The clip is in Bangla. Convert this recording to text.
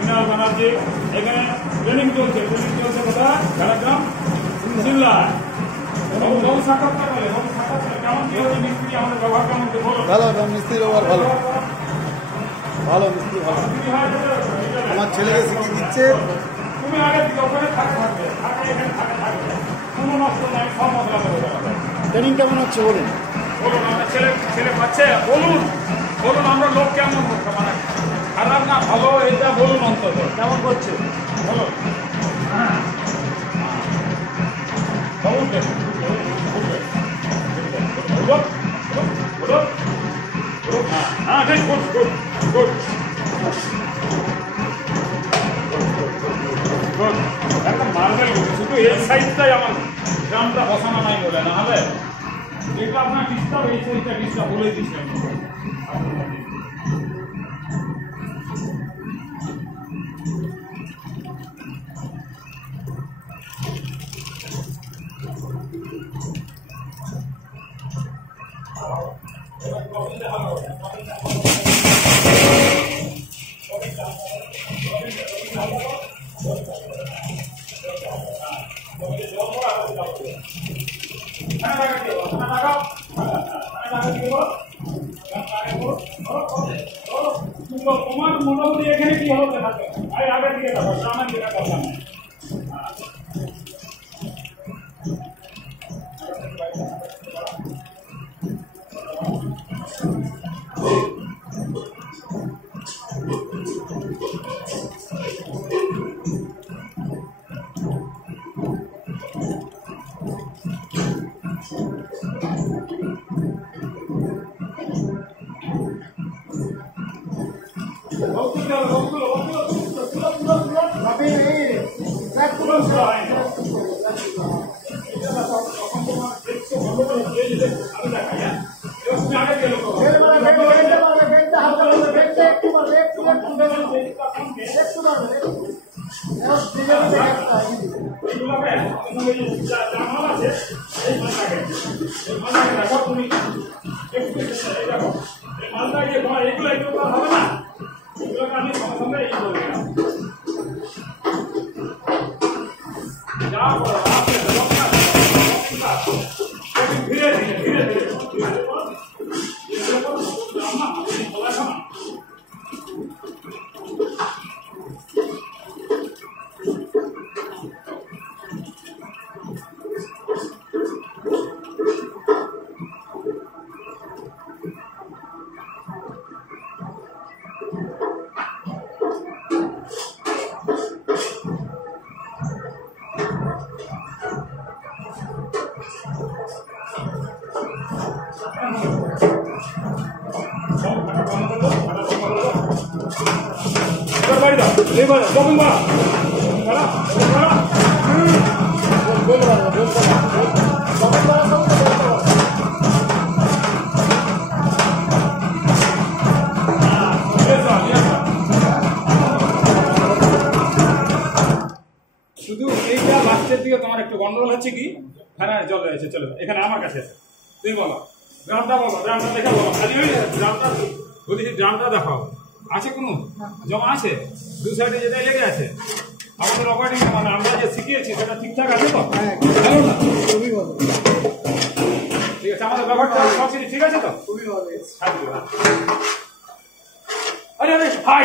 মিনাল ব্যানার্জি এখানে ট্রেনিং চলছে কোথা ঝাড়গ্রাম জিল্লায়। ভালো মিস্ত্রির ব্যবহার ভালো ভালো মিস্ত্রি ভালো আমার ছেলেকে শিখিয়ে দিচ্ছে। তুমি আগে ওখানে থাকবে কোনো নষ্ট নাই, সব মশলা দেবো। ট্রেনিং কেমন হচ্ছে বলুন? বলুন আমরা ছেলে পাচ্ছে, বলুন আমরা লোক কেমন করছে, মানে খারাপ না ভালো এটা বলুন অন্তত কেমন করছে বলো। হ্যাঁ হ্যাঁ ঠিক গুড গুড গুড গুড একটা মার্বেল শুধু এই সাইডটাই আমার গ্রামটা বসানো নাই বলে, না হলে যেটা আপনার ডিস্টার্ব এই সাইডটা ডিস্টার্ব বলে দিচ্ছেন। তোমার মোটামুটি এখানে কি হতে থাকে আগের দিকে দেখো, সামনের দিকে কথা নেই। শুধু এইটা লাস্টের দিকে তোমার একটু গন্ডগোল হচ্ছে কি, হ্যাঁ জল রয়েছে, চলো এখানে আমার কাছে আছে, তুমি বলো গ্রামটা দেখে বলো, খালি ওই গ্রামটা বলছি, গ্রামটা দেখাও আছে কোনো জমা আছে, দু সাইডে যেটাই লেগে আছে আমাদের অপারেটিং, মানে আমরা যে শিখিয়েছি সেটা ঠিকঠাক আছে তো? ভালো না? খুবই ভালো, ঠিক আছে, আমাদের ব্যাপারটা সব কিছু ঠিক আছে তো? খুবই ভালো। আরে আরে হাই